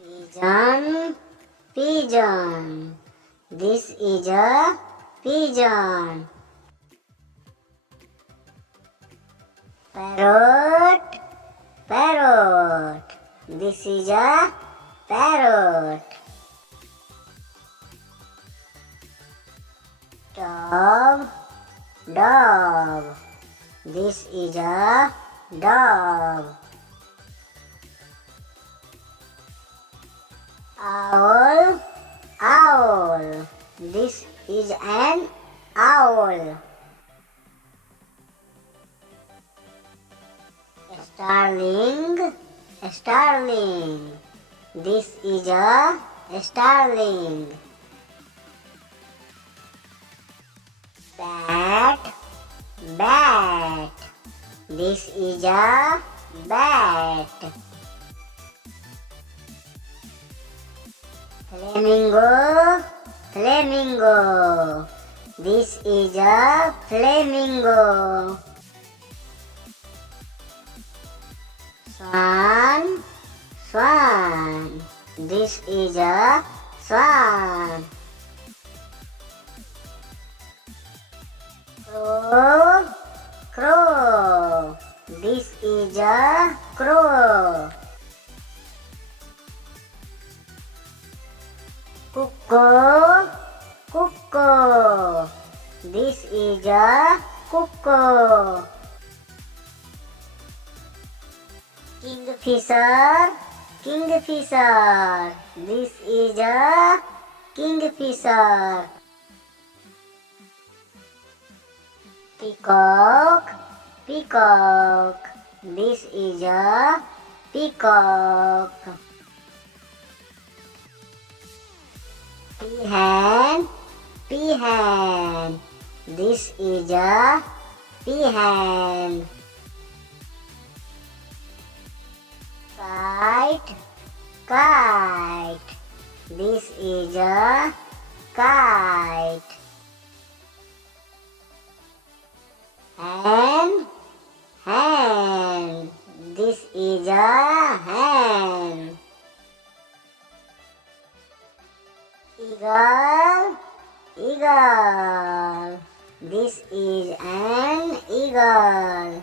Pigeon, pigeon. This is a pigeon. Parrot, parrot. This is a parrot. Dog, dog. This is a dog. Owl, owl. This is an owl. Starling, starling. This is a starling. Bat, bat. This is a bat. Flamingo, flamingo. This is a flamingo. Swan, swan. This is a swan. Crow, crow. This is a crow. Cuckoo, cuckoo. This is a cuckoo. Kingfisher, kingfisher. This is a kingfisher. Peacock, peacock. This is a peacock. Peahen, peahen. This is a peahen. Kite, kite. This is a kite. Hen, hen. This is a hen. Eagle, eagle. This is an eagle.